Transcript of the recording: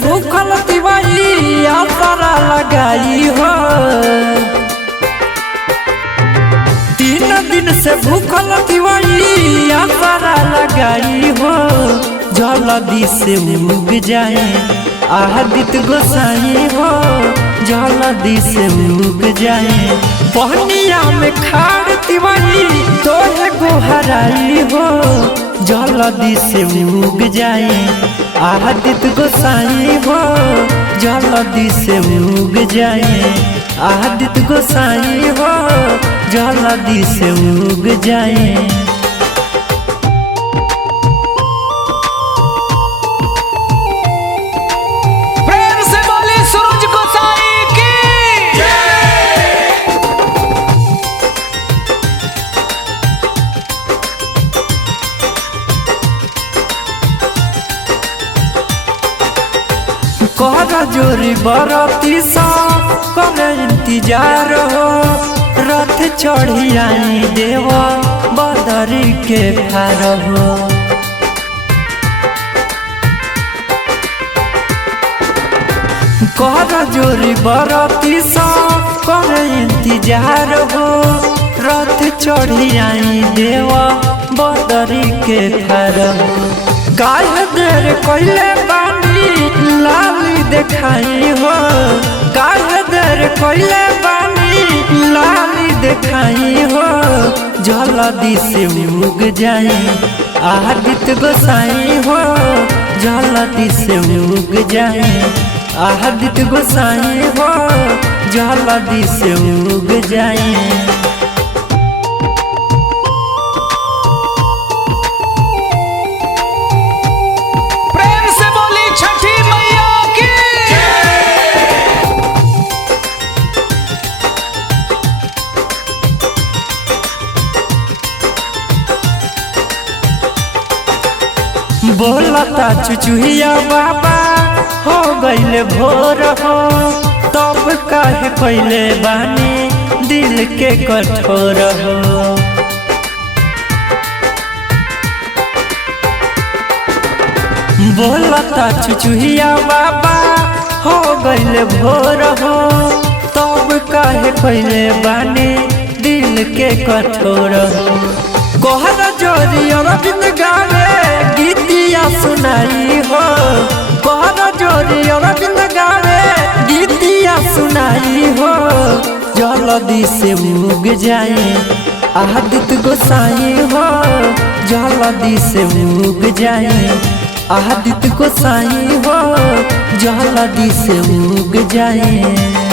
भूखल तिवारी आसरा लगाई हो। 3 दिन से भूखल तिवारी आसरा लगाई हो। जल्दी से उग जाए आदित्य गोसाई हो। जल्दी से उग जाए पहनिया में खाड़ तिवारी तोहे गोहराई हो। जल्दी से उग जाए आदित्य गोसाई हो। जल्दी से उग जाए आदित्य गोसाई हो। जल्दी से उग जाए। कहरा जोरी बरती सा करे इंतजार हो। रथ चढ़ी आई देवा बदरी के फार हो। कहरा जोरी बरती सा करे इंतजार हो। रथ चढ़ी आई देवा बदरी के फार हो। काहे देर कइले बानी लाली देखाई हो। काहे देर कइले बानी लाली देखाई हो। जल्दी से उग जाए आदित्य गोसाई हो। जल्दी से उग जाए आदित्य गोसाई हो। जल्दी से उग जाए। बोलता चुचुहिया बाबा हो गईले भोर हो। तब काहे कइले बानी दिल के कठोर हो। बोलता चुचुहिया बाबा हो गईले भोर हो। तब काहे कइले बानी दिल के कठोर हो। कहरा जोरी अरविंद गावे गीतिया सुनाई हो। कहरा जोरी अरविंद गावे गीतिया सुनाई हो। जल्दी से उग जाए आदित्य गोसाई हो। जल्दी से उग जाए आदित्य गोसाई हो। जल्दी से उग जाए।